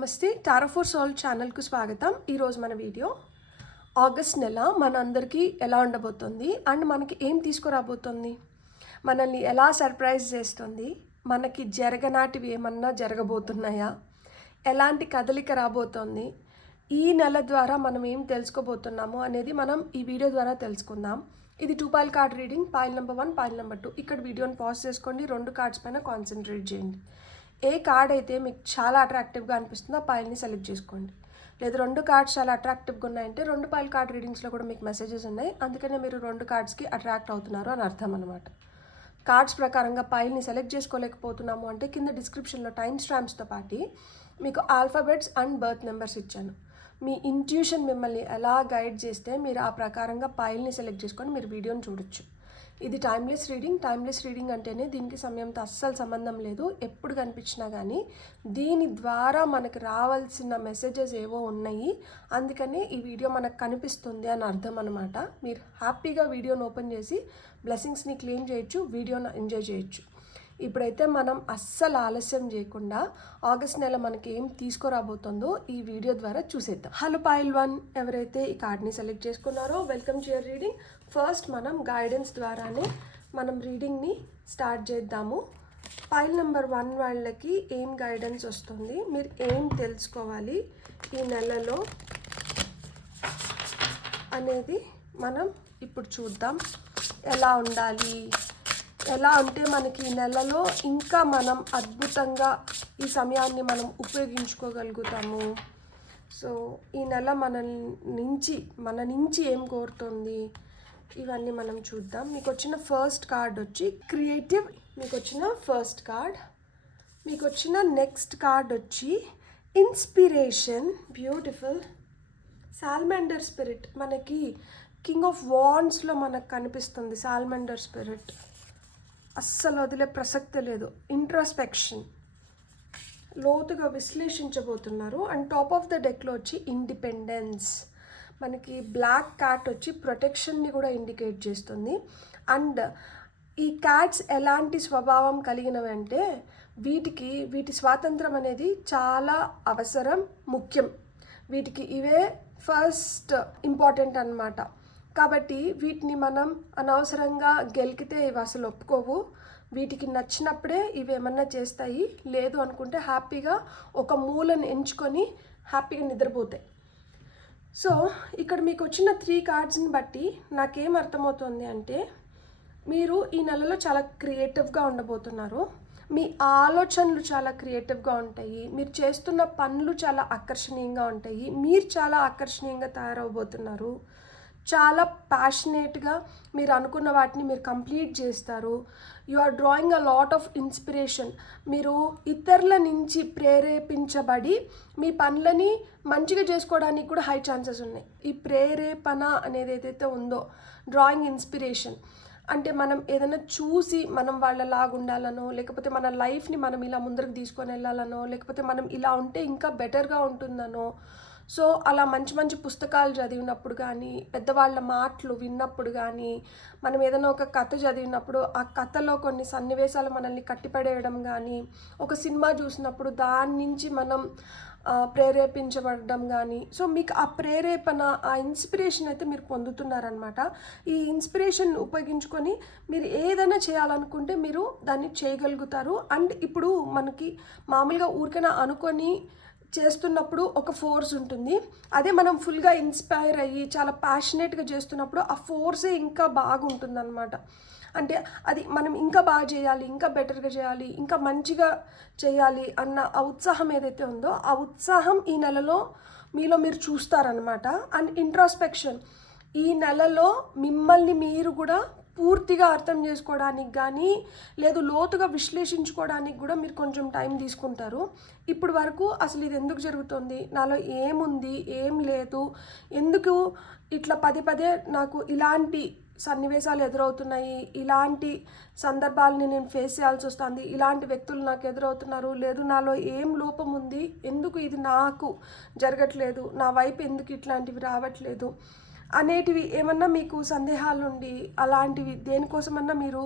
నమస్తే tarot for soul ఛానల్కు స్వాగతం. ఈరోజు మన వీడియో ఆగస్ట్ నెల మన అందరికీ ఎలా ఉండబోతుంది అండ్ మనకి ఏం తీసుకురాబోతుంది, మనల్ని ఎలా సర్ప్రైజ్ చేస్తుంది, మనకి జరగనాటివి ఏమన్నా జరగబోతున్నాయా, ఎలాంటి కదలిక రాబోతోంది, ఈ నెల ద్వారా మనం ఏం తెలుసుకోబోతున్నాము అనేది మనం ఈ వీడియో ద్వారా తెలుసుకుందాం. ఇది 2 foil card reading, foil number 1, foil number 2. ఇక్కడ వీడియోని పాజ్ చేసుకోండి, 2 కార్డ్స్ పైన కాన్సన్ట్రేట్ చేయండి. ఏ కార్డ్ అయితే మీకు చాలా అట్రాక్టివ్గా అనిపిస్తుందో ఆ పాయిల్ని సెలెక్ట్ చేసుకోండి. లేదా 2 కార్డ్స్ చాలా అట్రాక్టివ్గా ఉన్నాయంటే 2 పాయిల్ కార్డ్ రీడింగ్స్లో కూడా మీకు మెసేజెస్ ఉన్నాయి, అందుకనే మీరు 2 కార్డ్స్కి అట్రాక్ట్ అవుతున్నారు అని అర్థం అనమాట. కార్డ్స్ ప్రకారంగా పాయిల్ని సెలెక్ట్ చేసుకోలేకపోతున్నాము అంటే కింద డిస్క్రిప్షన్లో టైమ్ స్టాంప్స్తో పాటు మీకు ఆల్ఫాబెట్స్ అండ్ బర్త్ నెంబర్స్ ఇచ్చాను. మీ ఇంట్యూషన్ మిమ్మల్ని ఎలా గైడ్ చేస్తే మీరు ఆ ప్రకారంగా పాయిల్ని సెలెక్ట్ చేసుకొని మీరు వీడియోని చూడొచ్చు. ఇది టైమ్లెస్ రీడింగ్ అంటేనే దీనికి సమయంతో అస్సలు సంబంధం లేదు. ఎప్పుడు కనిపించినా కానీ దీని ద్వారా మనకు రావాల్సిన మెసేజెస్ ఏవో ఉన్నాయి, అందుకనే ఈ వీడియో మనకు కనిపిస్తుంది అని అర్థం అనమాట. మీరు హ్యాపీగా వీడియోని ఓపెన్ చేసి బ్లెస్సింగ్స్ని క్లెయిమ్ చేయొచ్చు, వీడియోని ఎంజాయ్ చేయొచ్చు. ఇప్పుడైతే మనం అస్సలు ఆలస్యం చేయకుండా ఆగస్ట్ నెల మనకి ఏం తీసుకురాబోతుందో ఈ వీడియో ద్వారా చూసేద్దాం. హలో పాయిల్ 1, ఎవరైతే ఈ కార్డ్ని సెలెక్ట్ చేసుకున్నారో welcome to your reading. First మనం గైడెన్స్ ద్వారానే మనం రీడింగ్ని స్టార్ట్ చేద్దాము. పాయిల్ నెంబర్ 1 వాళ్ళకి ఏం గైడెన్స్ వస్తుంది, మీరు ఏం తెలుసుకోవాలి ఈ నెలలో అనేది మనం ఇప్పుడు చూద్దాం. ఎలా ఉండాలి, ఎలా అంటే మనకి ఈ నెలలో ఇంకా మనం అద్భుతంగా ఈ సమయాన్ని మనం ఉపయోగించుకోగలుగుతాము. సో ఈ నెల మన నుంచి ఏం కోరుతుంది ఇవన్నీ మనం చూద్దాం. మీకు వచ్చిన ఫస్ట్ కార్డ్ వచ్చి క్రియేటివ్, మీకు వచ్చిన ఫస్ట్ కార్డ్. మీకు వచ్చిన నెక్స్ట్ కార్డ్ వచ్చి ఇన్స్పిరేషన్, బ్యూటిఫుల్. సాల్మండర్ స్పిరిట్, మనకి కింగ్ ఆఫ్ వాండ్స్లో మనకు కనిపిస్తుంది సాల్మండర్ స్పిరిట్. అస్సలు వదిలే ప్రసక్తి లేదు. ఇంట్రోస్పెక్షన్, లోతుగా విశ్లేషించబోతున్నారు. అండ్ టాప్ ఆఫ్ ద డెక్లో వచ్చి ఇండిపెండెన్స్. మనకి బ్లాక్ క్యాట్ వచ్చి ప్రొటెక్షన్ని కూడా ఇండికేట్ చేస్తుంది. అండ్ ఈ క్యాట్స్ ఎలాంటి స్వభావం కలిగినవి అంటే వీటి స్వాతంత్రం అనేది చాలా అవసరం, ముఖ్యం. వీటికి ఇవే ఫస్ట్ ఇంపార్టెంట్ అన్నమాట. కాబట్టి వీటిని మనం అనవసరంగా గెలికితే ఇవి అసలు ఒప్పుకోవు. వీటికి నచ్చినప్పుడే ఇవి ఏమన్నా చేస్తాయి, లేదు అనుకుంటే హ్యాపీగా ఒక మూలను ఎంచుకొని హ్యాపీగా నిద్రపోతాయి. సో ఇక్కడ మీకు వచ్చిన 3 కార్డ్స్ని బట్టి నాకేం అర్థమవుతుంది అంటే మీరు ఈ నెలలో చాలా క్రియేటివ్గా ఉండబోతున్నారు. మీ ఆలోచనలు చాలా క్రియేటివ్గా ఉంటాయి, మీరు చేస్తున్న పనులు చాలా ఆకర్షణీయంగా ఉంటాయి, మీరు చాలా ఆకర్షణీయంగా తయారవబోతున్నారు. చాలా ప్యాషనేట్గా మీరు అనుకున్న వాటిని మీరు కంప్లీట్ చేస్తారు. You are drawing a lot of inspiration. మీరు ఇతరుల నుంచి ప్రేరేపించబడి మీ పనులని మంచిగా చేసుకోవడానికి కూడా హై ఛాన్సెస్ ఉన్నాయి. ఈ ప్రేరేపణ అనేది ఏదైతే ఉందో, డ్రాయింగ్ ఇన్స్పిరేషన్ అంటే మనం ఏదైనా చూసి మనం వాళ్ళలాగా ఉండాలనో, లేకపోతే మన లైఫ్ని మనం ఇలా ముందరకు తీసుకొని వెళ్ళాలనో, లేకపోతే మనం ఇలా ఉంటే ఇంకా బెటర్గా ఉంటుందనో. సో అలా మంచి మంచి పుస్తకాలు చదివినప్పుడు కానీ, పెద్దవాళ్ళ మాటలు విన్నప్పుడు కానీ, మనం ఏదైనా ఒక కథ చదివినప్పుడు ఆ కథలో కొన్ని సన్నివేశాలు మనల్ని కట్టిపడేయడం కానీ, ఒక సినిమా చూసినప్పుడు దాని నుంచి మనం ప్రేరేపించబడడం కానీ, సో మీకు ఆ ప్రేరేపణ, ఆ ఇన్స్పిరేషన్ అయితే మీరు పొందుతున్నారనమాట. ఈ ఇన్స్పిరేషన్ ఉపయోగించుకొని మీరు ఏదైనా చేయాలనుకుంటే మీరు దాన్ని చేయగలుగుతారు. అండ్ ఇప్పుడు మనకి మామూలుగా ఊరికైనా అనుకొని చేస్తున్నప్పుడు ఒక ఫోర్స్ ఉంటుంది, అదే మనం ఫుల్గా ఇన్స్పైర్ అయ్యి చాలా ప్యాషనేట్గా చేస్తున్నప్పుడు ఆ ఫోర్సే ఇంకా బాగుంటుందన్నమాట. అంటే అది మనం ఇంకా బాగా చేయాలి, ఇంకా బెటర్గా చేయాలి, ఇంకా మంచిగా చేయాలి అన్న ఆ ఉత్సాహం ఏదైతే ఉందో ఆ ఉత్సాహం ఈ నెలలో మీలో మీరు చూస్తారనమాట. అండ్ ఇంట్రాస్పెక్షన్, ఈ నెలలో మిమ్మల్ని మీరు కూడా పూర్తిగా అర్థం చేసుకోవడానికి కానీ, లేదు లోతుగా విశ్లేషించుకోవడానికి కూడా మీరు కొంచెం టైం తీసుకుంటారు. ఇప్పుడు వరకు అసలు ఇది ఎందుకు జరుగుతుంది, నాలో ఏముంది, ఏం లేదు, ఎందుకు ఇట్లా పదే నాకు ఇలాంటి సన్నివేశాలు ఎదురవుతున్నాయి, ఇలాంటి సందర్భాలని నేను ఫేస్ చేయాల్సి వస్తుంది, ఇలాంటి వ్యక్తులు నాకు ఎదురవుతున్నారు, లేదు నాలో ఏం లోపం ఉంది, ఎందుకు ఇది నాకు జరగట్లేదు, నా వైపు ఎందుకు ఇట్లాంటివి రావట్లేదు అనేటివి ఏమన్నా మీకు సందేహాలు ఉండి అలాంటివి దేనికోసమన్నా మీరు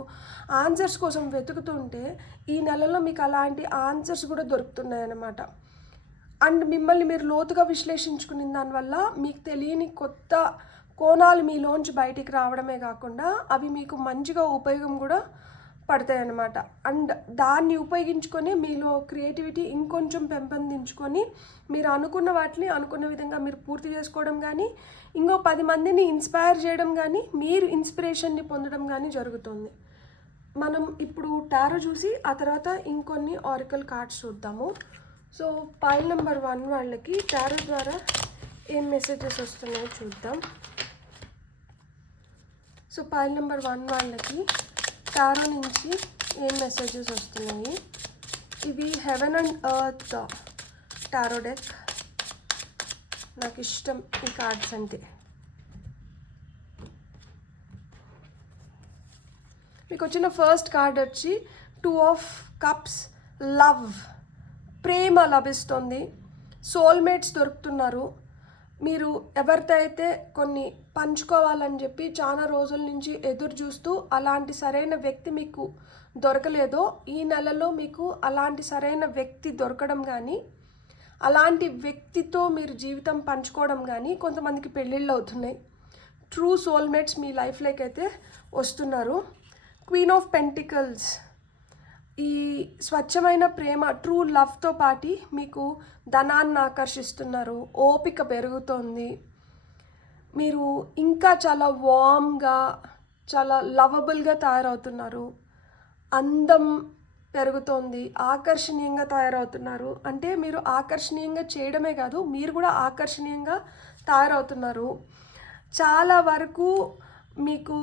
ఆన్సర్స్ కోసం వెతుకుతుంటే ఈ నెలలో మీకు అలాంటి ఆన్సర్స్ కూడా దొరుకుతున్నాయి అన్నమాట. అండ్ మిమ్మల్ని మీరు లోతుగా విశ్లేషించుకునే దానివల్ల మీకు తెలియని కొత్త కోణాలు మీలోంచి బయటికి రావడమే కాకుండా అవి మీకు మంచిగా ఉపయోగం కూడా పడతాయి అన్నమాట. అండ్ దాన్ని ఉపయోగించుకొని మీలో క్రియేటివిటీ ఇంకొంచెం పెంపొందించుకొని మీరు అనుకున్న వాటిని అనుకున్న విధంగా మీరు పూర్తి చేసుకోవడం కానీ, ఇంకో 10 మందిని ఇన్స్పైర్ చేయడం కానీ, మీరు ఇన్స్పిరేషన్ని పొందడం కానీ జరుగుతుంది. మనం ఇప్పుడు టారో చూసి ఆ తర్వాత ఇంకొన్ని ఆరికల్ కార్డ్స్ చూద్దాము. సో పైల్ నెంబర్ 1 వాళ్ళకి టారో ద్వారా ఏం మెసేజెస్ వస్తున్నాయో చూద్దాం. సో పైల్ నెంబర్ 1 వాళ్ళకి టారో నుంచి ఏం మెసేజెస్ వస్తున్నాయి. ఇవి heaven and earth tarot deck. నాకు ఇష్టం ఈ కార్డ్స్ అంటే. మీకు వచ్చిన ఫస్ట్ కార్డ్ వచ్చి 2 ఆఫ్ కప్స్. లవ్, ప్రేమ లభిస్తుంది. సోల్మేట్స్ దొరుకుతున్నారు. మీరు ఎవరితో అయితే కొన్ని పంచుకోవాలని చెప్పి చాలా రోజుల నుంచి ఎదురు చూస్తూ అలాంటి సరైన వ్యక్తి మీకు దొరకలేదో, ఈ నెలలో మీకు అలాంటి సరైన వ్యక్తి దొరకడం కానీ, అలాంటి వ్యక్తితో మీరు జీవితం పంచుకోవడం కానీ, కొంతమందికి పెళ్ళిళ్ళు అవుతున్నాయి. ట్రూ సోల్మేట్స్ మీ లైఫ్లోకి అయితే వస్తున్నారు. క్వీన్ ఆఫ్ పెంటికల్స్, ఈ స్వచ్ఛమైన ప్రేమ ట్రూ లవ్తో పాటి మీకు ధనాన్ని ఆకర్షిస్తున్నారు. ఓపిక పెరుగుతోంది. మీరు ఇంకా చాలా వార్మ్గా, చాలా లవబుల్గా తయారవుతున్నారు. అందం పెరుగుతోంది. ఆకర్షణీయంగా తయారవుతున్నారు. అంటే మీరు ఆకర్షణీయంగా చేయడమే కాదు, మీరు కూడా ఆకర్షణీయంగా తయారవుతున్నారు. చాలా వరకు మీకు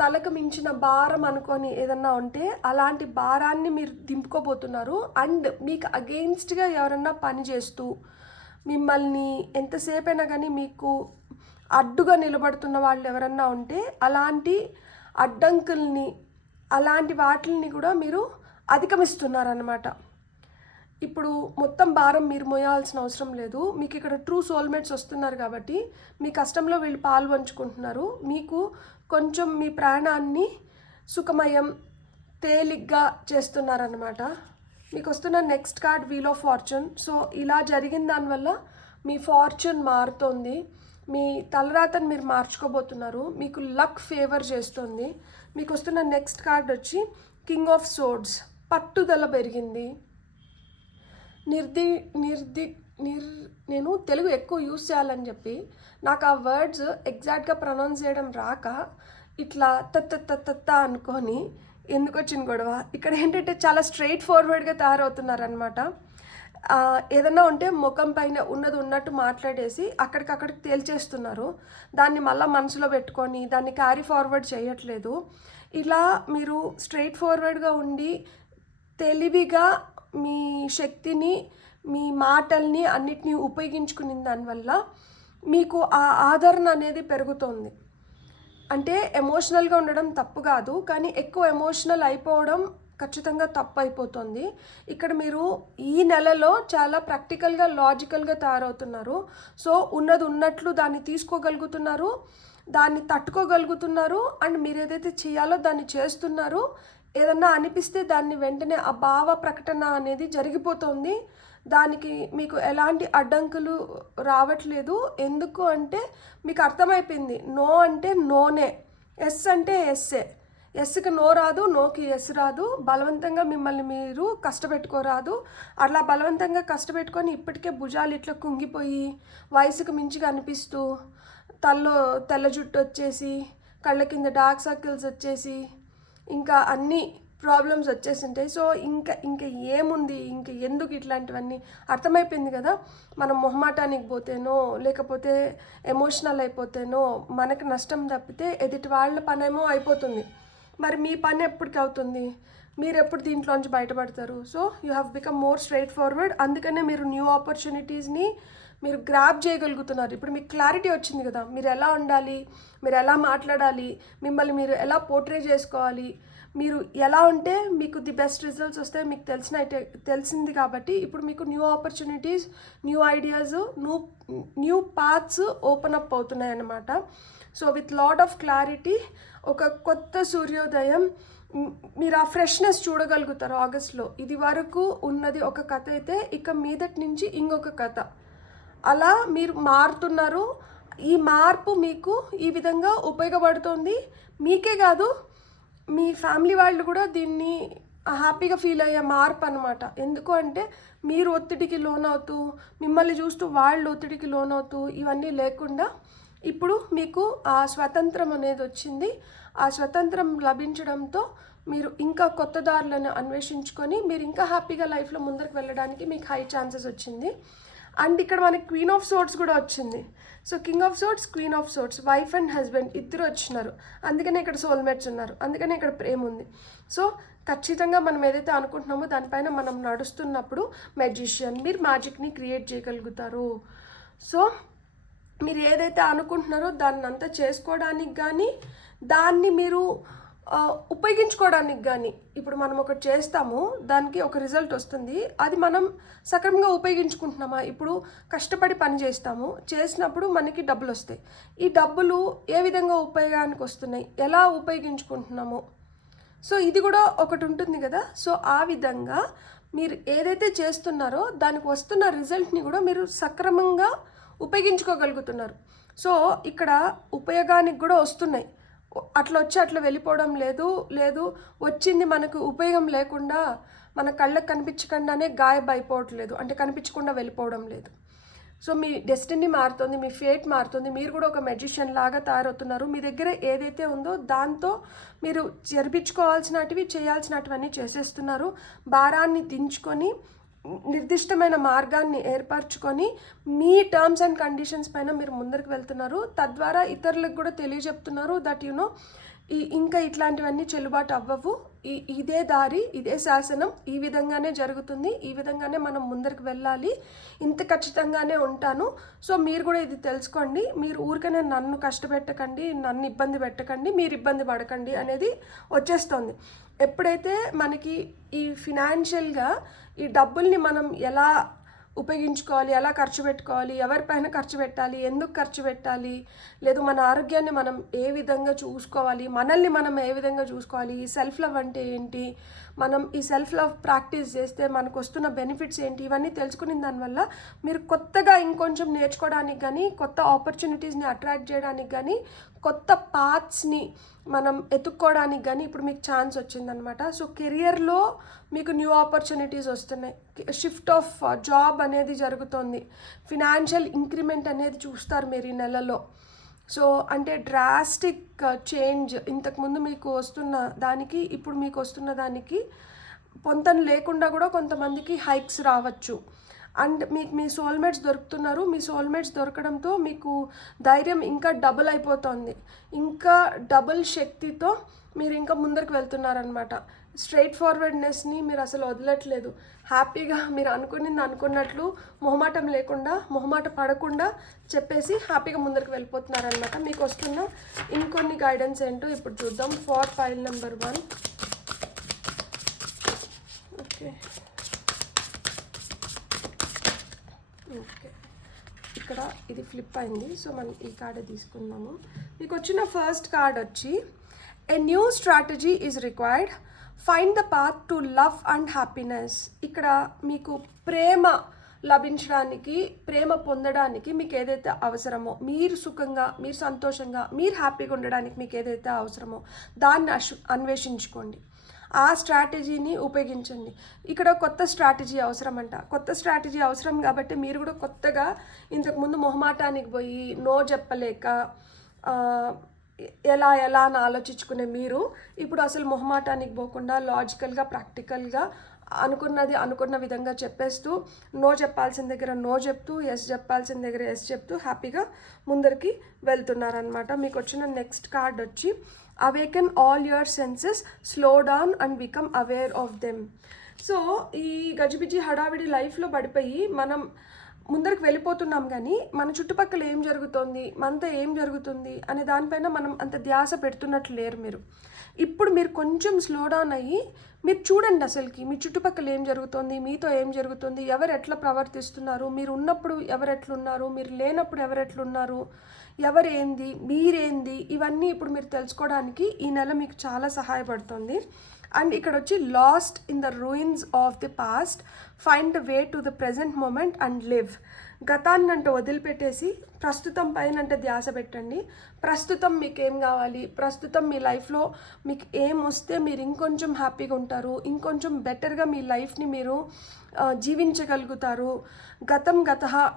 తలకు మించిన భారం అనుకొని ఏదన్నా ఉంటే అలాంటి భారాన్ని మీరు దింపుకోబోతున్నారు. అండ్ మీకు అగెయిన్స్ట్గా ఎవరన్నా పని చేస్తూ మిమ్మల్ని ఎంతసేపైనా కానీ మీకు అడ్డుగా నిలబడుతున్న వాళ్ళు ఎవరన్నా ఉంటే అలాంటి అడ్డంకుల్ని, అలాంటి వాటిని కూడా మీరు అధిగమిస్తున్నారన్నమాట. ఇప్పుడు మొత్తం భారం మీరు మోయాల్సిన అవసరం లేదు. మీకు ఇక్కడ ట్రూ సోల్మేట్స్ వస్తున్నారు కాబట్టి మీ కష్టంలో వీళ్ళు పాలు పంచుకుంటున్నారు. మీకు కొంచెం మీ ప్రాణాన్ని సుఖమయం, తేలిగ్గా చేస్తున్నారన్నమాట. మీకు వస్తున్న next card wheel of fortune. So ఇలా జరిగిన దానివల్ల మీ ఫార్చ్యూన్ మారుతోంది. మీ తలరాతను మీరు మార్చుకోబోతున్నారు. మీకు లక్ ఫేవర్ చేస్తుంది. మీకు వస్తున్న నెక్స్ట్ కార్డ్ వచ్చి కింగ్ ఆఫ్ సోర్డ్స్. పట్టుదల పెరిగింది. నేను తెలుగు ఎక్కువ యూస్ చేయాలని చెప్పి నాకు ఆ వర్డ్స్ ఎగ్జాక్ట్గా ప్రొనౌన్స్ చేయడం రాక ఇట్లా తత్త అనుకొని ఎందుకు వచ్చిన గొడవ. ఇక్కడ ఏంటంటే చాలా స్ట్రైట్ ఫార్వర్డ్గా తయారవుతున్నారనమాట. ఏదన్నా ఉంటే ముఖం పైన ఉన్నది ఉన్నట్టు మాట్లాడేసి అక్కడికక్కడికి తేల్చేస్తున్నారు. దాన్ని మళ్ళీ మనసులో పెట్టుకొని దాన్ని క్యారీ ఫార్వర్డ్ చేయట్లేదు. ఇలా మీరు స్ట్రైట్ ఫార్వర్డ్గా ఉండి తెలివిగా మీ శక్తిని, మీ మాటల్ని అన్నిటినీ ఉపయోగించుకునే దానివల్ల మీకు ఆ ఆదరణ అనేది పెరుగుతుంది. అంటే ఎమోషనల్గా ఉండడం తప్పు కాదు, కానీ ఎక్కువ ఎమోషనల్ అయిపోవడం ఖచ్చితంగా తప్పు అయిపోతుంది. ఇక్కడ మీరు ఈ నెలలో చాలా ప్రాక్టికల్గా, లాజికల్గా తయారవుతున్నారు. సో ఉన్నది ఉన్నట్లు దాన్ని తీసుకోగలుగుతున్నారు, దాన్ని తట్టుకోగలుగుతున్నారు. అండ్ మీరు ఏదైతే చేయాలో దాన్ని చేస్తున్నారు. ఏదన్నా అనిపిస్తే దాన్ని వెంటనే ఆ భావ ప్రకటన అనేది జరిగిపోతుంది. దానికి మీకు ఎలాంటి అడ్డంకులు రావట్లేదు. ఎందుకు అంటే మీకు అర్థమైపోయింది, నో అంటే నోనే, ఎస్ అంటే ఎస్సే. ఎస్కి నో రాదు, నోకి ఎస్ రాదు. బలవంతంగా మిమ్మల్ని మీరు కష్టపెట్టుకోరాదు. అట్లా బలవంతంగా కష్టపెట్టుకొని ఇప్పటికే భుజాలు ఇట్లా కుంగిపోయి వయసుకు మించిగా అనిపిస్తూ తల్లో తెల్ల జుట్టు వచ్చేసి కళ్ళ కింద డార్క్ సర్కిల్స్ వచ్చేసి ఇంకా అన్నీ ప్రాబ్లమ్స్ వచ్చేసింటాయి. సో ఇంకా ఏముంది, ఇంక ఎందుకు ఇట్లాంటివన్నీ అర్థమైపోయింది కదా. మనం మొహమాటానికి పోతేనో లేకపోతే ఎమోషనల్ అయిపోతేనో మనకు నష్టం తప్పితే ఎదుటి వాళ్ళ పనేమో అయిపోతుంది. మరి మీ పని ఎప్పటికి అవుతుంది? మీరు ఎప్పుడు దీంట్లోంచి బయటపడతారు? So you have become more straight forward. అందుకనే మీరు న్యూ ఆపర్చునిటీస్ని మీరు గ్రాప్ చేయగలుగుతున్నారు. ఇప్పుడు మీకు క్లారిటీ వచ్చింది కదా, మీరు ఎలా ఉండాలి, మీరు ఎలా మాట్లాడాలి, మిమ్మల్ని మీరు ఎలా పోర్ట్రే చేసుకోవాలి, మీరు ఎలా ఉంటే మీకు ది బెస్ట్ రిజల్ట్స్ వస్తాయి మీకు తెలిసింది. కాబట్టి ఇప్పుడు మీకు new opportunities, new ideas, new paths open up అవుతున్నాయి అన్నమాట. So with lot of clarity ఒక కొత్త సూర్యోదయం మీరు ఆ ఫ్రెష్నెస్ చూడగలుగుతారు ఆగస్ట్లో. ఇది వరకు ఉన్నది ఒక కథ అయితే ఇక మీదటి నుంచి ఇంకొక కథ. అలా మీరు మారుతున్నారు. ఈ మార్పు మీకు ఈ విధంగా ఉపయోగపడుతుంది. మీకే కాదు, మీ ఫ్యామిలీ వాళ్ళు కూడా దీన్ని హ్యాపీగా ఫీల్ అయ్యే మార్పు అనమాట. ఎందుకు అంటే మీరు ఒత్తిడికి లోనవుతూ, మిమ్మల్ని చూస్తూ వాళ్ళు ఒత్తిడికి లోనవుతూ ఇవన్నీ లేకుండా ఇప్పుడు మీకు ఆ స్వతంత్రం అనేది వచ్చింది. ఆ స్వతంత్రం లభించడంతో మీరు ఇంకా కొత్త దారులను అన్వేషించుకొని మీరు ఇంకా హ్యాపీగా లైఫ్లో ముందరికి వెళ్ళడానికి మీకు హై ఛాన్సెస్ వచ్చింది. అండ్ ఇక్కడ మనకి క్వీన్ ఆఫ్ సోర్ట్స్ కూడా వచ్చింది. So king of swords, queen of swords, wife and husband ఇద్దరు వచ్చినారు. అందుకనే ఇక్కడ సోల్మేట్స్ ఉన్నారు, అందుకనే ఇక్కడ ప్రేమ ఉంది. సో ఖచ్చితంగా మనం ఏదైతే అనుకుంటున్నామో దానిపైన మనం నడుస్తున్నప్పుడు మెజిషియన్, మీరు మ్యాజిక్ని క్రియేట్ చేయగలుగుతారు. సో మీరు ఏదైతే అనుకుంటున్నారో దాన్ని అంతా చేసుకోవడానికి కానీ, దాన్ని మీరు ఉపయోగించుకోవడానికి కానీ, ఇప్పుడు మనం ఒకటి చేస్తాము, దానికి ఒక రిజల్ట్ వస్తుంది, అది మనం సక్రమంగా ఉపయోగించుకుంటున్నామా? ఇప్పుడు కష్టపడి పని చేసినప్పుడు మనకి డబ్బులు వస్తాయి. ఈ డబ్బులు ఏ విధంగా ఉపయోగానికి వస్తున్నాయి, ఎలా ఉపయోగించుకుంటున్నాము? సో ఇది కూడా ఒకటి ఉంటుంది కదా. సో ఆ విధంగా మీరు ఏదైతే చేస్తున్నారో దానికి వస్తున్న రిజల్ట్ని కూడా మీరు సక్రమంగా ఉపయోగించుకోగలుగుతున్నారు. సో ఇక్కడ ఉపయోగానికి కూడా వస్తున్నాయి. అట్లా వచ్చి అట్లా వెళ్ళిపోవడం లేదు వచ్చింది మనకు ఉపయోగం లేకుండా మన కళ్ళకు కనిపించకుండానే గాయబ్ అయిపోవట్లేదు, అంటే కనిపించకుండా వెళ్ళిపోవడం లేదు. సో మీ డెస్టినీ మారుతుంది, మీ ఫేట్ మారుతుంది, మీరు కూడా ఒక మెజిషియన్ లాగా తయారవుతున్నారు. మీ దగ్గర ఏదైతే ఉందో దాంతో మీరు జరిపించుకోవాల్సినటివి చేయాల్సినటివన్నీ చేసేస్తున్నారు. భారాన్ని దించుకొని నిర్దిష్టమైన మార్గాన్ని ఏర్పరచుకొని మీ టర్మ్స్ అండ్ కండిషన్స్ పైన మీరు ముందరికి వెళ్తున్నారు. తద్వారా ఇతరులకు కూడా తెలియజెప్తున్నారు దట్ ఇంకా ఇట్లాంటివన్నీ చెల్లుబాటు అవ్వవు, ఇదే దారి, ఇదే శాసనం, ఈ విధంగానే జరుగుతుంది, ఈ విధంగానే మనం ముందరికి వెళ్ళాలి, ఇంత ఖచ్చితంగానే ఉంటాను. సో మీరు కూడా ఇది తెలుసుకోండి. మీరు ఊరికనే నన్ను కష్టపెట్టకండి, నన్ను ఇబ్బంది పెట్టకండి, మీరు ఇబ్బంది పడకండి అనేది వచ్చేస్తుంది. ఎప్పుడైతే మనకి ఈ ఫినాన్షియల్గా ఈ డబ్బుల్ని మనం ఎలా ఉపయోగించుకోవాలి, ఎలా ఖర్చు పెట్టుకోవాలి, ఎవరిపైన ఖర్చు పెట్టాలి, ఎందుకు ఖర్చు పెట్టాలి, లేదు మన ఆరోగ్యాన్ని మనం ఏ విధంగా చూసుకోవాలి, మనల్ని మనం ఏ విధంగా చూసుకోవాలి, ఈ సెల్ఫ్ లవ్ అంటే ఏంటి, మనం ఈ సెల్ఫ్ లవ్ ప్రాక్టీస్ చేస్తే మనకు వస్తున్న బెనిఫిట్స్ ఏంటి, ఇవన్నీ తెలుసుకున్న దానివల్ల మీరు కొత్తగా ఇంకొంచెం నేర్చుకోవడానికి కానీ, కొత్త ఆపర్చునిటీస్ని అట్రాక్ట్ చేయడానికి కానీ, కొత్త పాత్స్ని మనం ఎత్తుక్కోవడానికి కానీ ఇప్పుడు మీకు ఛాన్స్ వచ్చిందనమాట. సో కెరియర్లో మీకు న్యూ ఆపర్చునిటీస్ వస్తున్నాయి, షిఫ్ట్ ఆఫ్ జాబ్ అనేది జరుగుతుంది, ఫినాన్షియల్ ఇంక్రిమెంట్ అనేది చూస్తారు మీరు ఈ నెలలో. సో అంటే డ్రాస్టిక్ చేంజ్, ఇంతకుముందు మీకు వస్తున్న దానికి ఇప్పుడు మీకు వస్తున్న దానికి పొంతన లేకుండా కూడా కొంతమందికి హైక్స్ రావచ్చు. అండ్ మీకు మీ సోల్మేట్స్ దొరుకుతున్నారు. మీ సోల్మేట్స్ దొరకడంతో మీకు ధైర్యం ఇంకా డబుల్ అయిపోతుంది, ఇంకా డబుల్ శక్తితో మీరు ఇంకా ముందరికి వెళ్తున్నారనమాట. స్ట్రైట్ ఫార్వర్డ్నెస్ని మీరు అసలు వదలట్లేదు. హ్యాపీగా మీరు అనుకున్నట్లు మొహమాటం లేకుండా, మొహమాట పడకుండా చెప్పేసి హ్యాపీగా ముందరికి వెళ్ళిపోతున్నారనమాట. మీకు వస్తున్న ఇంకొన్ని గైడెన్స్ ఏంటో ఇప్పుడు చూద్దాం. Far file number 1. ఓకే, ఇక్కడ ఇది ఫ్లిప్ అయింది. సో మనం ఈ కార్డు తీసుకుందాము. మీకు వచ్చిన ఫస్ట్ కార్డ్ వచ్చి a new strategy is required, find the path to love and happiness. ఇక్కడ మీకు ప్రేమ లభించడానికి, ప్రేమ పొందడానికి మీకు ఏదైతే అవసరమో, మీరు సుఖంగా, మీరు సంతోషంగా, మీరు హ్యాపీగా ఉండడానికి మీకు ఏదైతే అవసరమో దాన్ని అన్వేషించుకోండి. ఆ స్ట్రాటజీని ఉపయోగించండి. ఇక్కడ కొత్త స్ట్రాటజీ అవసరం అంట. కొత్త స్ట్రాటజీ అవసరం కాబట్టి మీరు కూడా కొత్తగా ఇంతకుముందు మొహమాటానికి పోయి నో చెప్పలేక ఎలా అని ఆలోచించుకునే మీరు ఇప్పుడు అసలు మొహమాటానికి పోకుండా లాజికల్గా, ప్రాక్టికల్గా అనుకున్న విధంగా చెప్పేస్తూ, నో చెప్పాల్సిన దగ్గర నో చెప్తూ, ఎస్ చెప్పాల్సిన దగ్గర ఎస్ చెప్తూ హ్యాపీగా ముందరికి వెళ్తున్నారనమాట. మీకు వచ్చిన నెక్స్ట్ కార్డ్ వచ్చి awaken all your senses, slow down and become aware of them. So ఈ గజిబిజి హడావిడి లైఫ్లో పడిపోయి మనం ముందరికి వెళ్ళిపోతున్నాం, కానీ మన చుట్టుపక్కల ఏం జరుగుతుంది, మనతో ఏం జరుగుతుంది అనే దానిపైన మనం అంత ధ్యాస పెడుతున్నట్లు లేరు మీరు. ఇప్పుడు మీరు కొంచెం స్లో డౌన్ అయ్యి మీరు చూడండి అసలుకి మీ చుట్టుపక్కల ఏం జరుగుతుంది, మీతో ఏం జరుగుతుంది, ఎవరు ఎట్లా ప్రవర్తిస్తున్నారు, మీరు ఉన్నప్పుడు ఎవరు ఎట్లున్నారు, మీరు లేనప్పుడు ఎవరు ఎట్లున్నారు, ఎవరేంది, మీరేంది, ఇవన్నీ ఇప్పుడు మీరు తెలుసుకోవడానికి ఈ నెల మీకు చాలా సహాయపడుతుంది. అండ్ ఇక్కడ వచ్చి lost in the ruins of the past, find the way to the present moment and live. గతాన్ని అంటే వదిలిపెట్టేసి ప్రస్తుతం పైన అంటే ధ్యాస పెట్టండి. ప్రస్తుతం మీకు ఏం కావాలి, ప్రస్తుతం మీ లైఫ్లో మీకు ఏం వస్తే మీరు ఇంకొంచెం హ్యాపీగా ఉంటారు, ఇంకొంచెం బెటర్గా మీ లైఫ్ని మీరు జీవించగలుగుతారు. గతం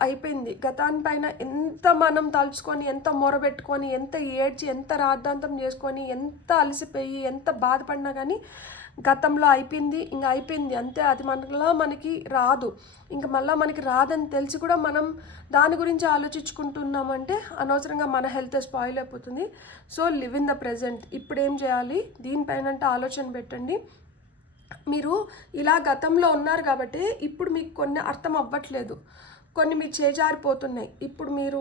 అయిపోయింది. గతానిపైన ఎంత మనం తలుచుకొని, ఎంత మొరబెట్టుకొని, ఎంత ఏడ్చి, ఎంత రాద్ధాంతం చేసుకొని, ఎంత అలసిపోయి, ఎంత బాధపడినా కానీ గతంలో అయిపోయింది, ఇంకా అయిపోయింది అంతే. అది మనకి రాదు, ఇంకా మళ్ళీ మనకి రాదని తెలిసి కూడా మనం దాని గురించి ఆలోచించుకుంటున్నామంటే అనవసరంగా మన హెల్త్ స్పాయిల్ అయిపోతుంది. So live in the present. ఇప్పుడు ఏం చేయాలి దీనిపైన ఆలోచన పెట్టండి. మీరు ఇలా గతంలో ఉన్నారు కాబట్టి ఇప్పుడు మీకు కొన్ని అర్థం అవ్వట్లేదు, కొన్ని మీకు చేజారిపోతున్నాయి. ఇప్పుడు మీరు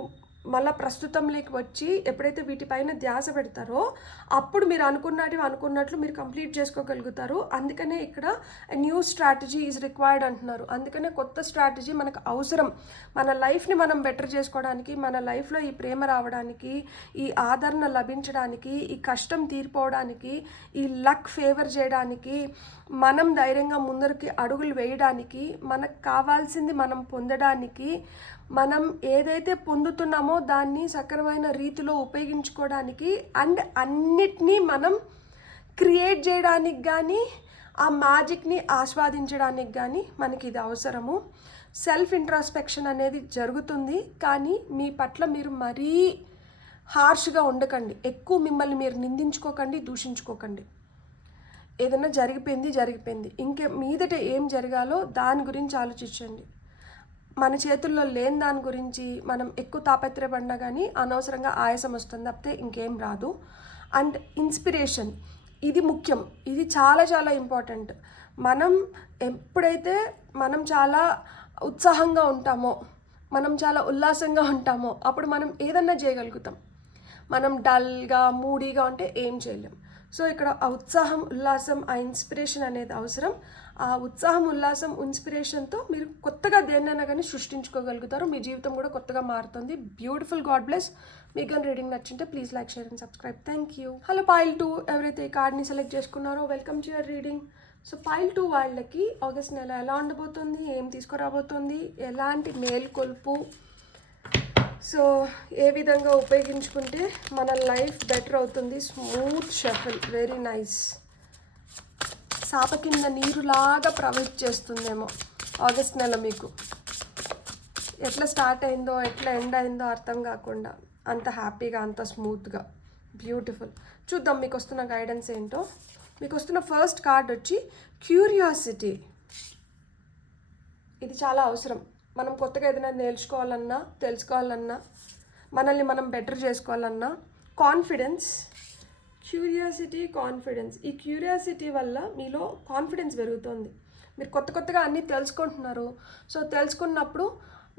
మళ్ళీ ప్రస్తుతంలోకి వచ్చి ఎప్పుడైతే వీటిపైన ధ్యాస పెడతారో అప్పుడు మీరు అనుకున్నట్లు మీరు కంప్లీట్ చేసుకోగలుగుతారు. అందుకనే ఇక్కడ న్యూ స్ట్రాటజీ ఈజ్ రిక్వైర్డ్ అంటున్నారు. అందుకనే కొత్త స్ట్రాటజీ మనకు అవసరం. మన లైఫ్ని మనం బెటర్ చేసుకోవడానికి, మన లైఫ్లో ఈ ప్రేమ రావడానికి, ఈ ఆదరణ లభించడానికి, ఈ కష్టం తీరిపోవడానికి, ఈ లక్ ఫేవర్ చేయడానికి, మనం ధైర్యంగా ముందరికి అడుగులు వేయడానికి, మనకు కావాల్సింది మనం పొందడానికి, మనం ఏదైతే పొందుతున్నామో దాన్ని సక్రమైన రీతిలో ఉపయోగించుకోవడానికి, అండ్ అన్నిటినీ మనం క్రియేట్ చేయడానికి కానీ ఆ మ్యాజిక్ని ఆస్వాదించడానికి కానీ మనకి ఇది అవసరము. సెల్ఫ్ ఇంట్రాస్పెక్షన్ అనేది జరుగుతుంది, కానీ మీ పట్ల మీరు మరీ హార్ష్గా ఉండకండి. ఎక్కువ మిమ్మల్ని మీరు నిందించుకోకండి, దూషించుకోకండి. ఏదైనా జరిగిపోయింది, ఇంకే మీదట ఏం జరగాలో దాని గురించి ఆలోచించండి. మన చేతుల్లో లేని దాని గురించి మనం ఎక్కువ తాపత్రయపడినా కానీ అనవసరంగా ఆయాసం వస్తుంది తప్పితే ఇంకేం రాదు. అండ్ ఇన్స్పిరేషన్, ఇది ముఖ్యం, ఇది చాలా చాలా ఇంపార్టెంట్. మనం ఎప్పుడైతే మనం చాలా ఉత్సాహంగా ఉంటామో, మనం చాలా ఉల్లాసంగా ఉంటామో అప్పుడు మనం ఏదన్నా చేయగలుగుతాం. మనం డల్గా మూడీగా ఉంటే ఏం చేయలేం. సో ఇక్కడ ఆ ఉత్సాహం, ఉల్లాసం, ఆ ఇన్స్పిరేషన్ అనేది అవసరం. ఆ ఉత్సాహం, ఉల్లాసం, ఇన్స్పిరేషన్తో మీరు కొత్తగా దేన్నైనా కానీ సృష్టించుకోగలుగుతారు. మీ జీవితం కూడా కొత్తగా మారుతుంది. బ్యూటిఫుల్. God bless. మీకు కానీ రీడింగ్ నచ్చింటే please like, share and subscribe. Thank you. Hello pile 2 ఎవరైతే ఈ కార్డ్ని సెలెక్ట్ చేసుకున్నారో welcome to your reading. So pile 2 వాళ్ళకి ఆగస్ట్ నెల ఎలా ఉండబోతుంది, ఏం తీసుకురాబోతుంది, ఎలాంటి మేల్కొల్పు, సో ఏ విధంగా ఉపయోగించుకుంటే మన లైఫ్ బెటర్ అవుతుంది. Smooth shuffle, very nice. సాప కింద నీరులాగా ప్రవహించేస్తుందేమో ఆగస్ట్ నెల. మీకు ఎట్లా స్టార్ట్ అయిందో ఎట్లా ఎండ్ అయిందో అర్థం కాకుండా అంత హ్యాపీగా, అంత స్మూత్గా, బ్యూటిఫుల్. చూద్దాం మీకు వస్తున్న గైడెన్స్ ఏంటో. మీకు వస్తున్న ఫస్ట్ కార్డ్ వచ్చి క్యూరియాసిటీ. ఇది చాలా అవసరం. మనం కొత్తగా ఏదైనా నేర్చుకోవాలన్నా, తెలుసుకోవాలన్నా, మనల్ని మనం బెటర్ చేసుకోవాలన్నా, కాన్ఫిడెన్స్, క్యూరియాసిటీ, కాన్ఫిడెన్స్. ఈ క్యూరియాసిటీ వల్ల మీలో కాన్ఫిడెన్స్ పెరుగుతుంది. మీరు కొత్తగా అన్నీ తెలుసుకుంటున్నారు. సో తెలుసుకున్నప్పుడు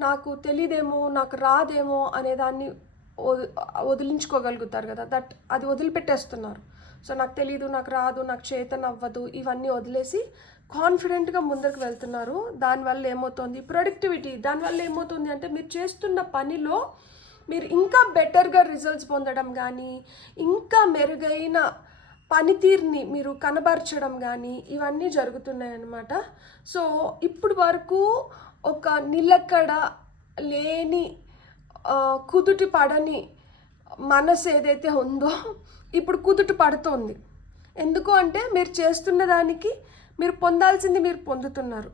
నాకు తెలియదేమో, నాకు రాదేమో అనేదాన్ని వదిలించుకోగలుగుతారు కదా, అది వదిలిపెట్టేస్తున్నారు. సో నాకు తెలీదు, నాకు రాదు, నాకు చేతన అవ్వదు, ఇవన్నీ వదిలేసి కాన్ఫిడెంట్గా ముందరకు వెళ్తున్నారు. దానివల్ల ఏమవుతుంది, ప్రొడక్టివిటీ. దానివల్ల ఏమవుతుంది అంటే మీరు చేస్తున్న పనిలో మీరు ఇంకా బెటర్గా రిజల్ట్స్ పొందడం కానీ, ఇంకా మెరుగైన పనితీరుని మీరు కనబరచడం కానీ ఇవన్నీ జరుగుతున్నాయి అన్నమాట. సో ఇప్పుడు వరకు ఒక నిలకడ లేని, కుదుటి పడని మనసు ఏదైతే ఉందో ఇప్పుడు కుదుట పడుతోంది. ఎందుకు అంటే మీరు చేస్తున్న దానికి మీరు పొందాల్సింది మీరు పొందుతున్నారు.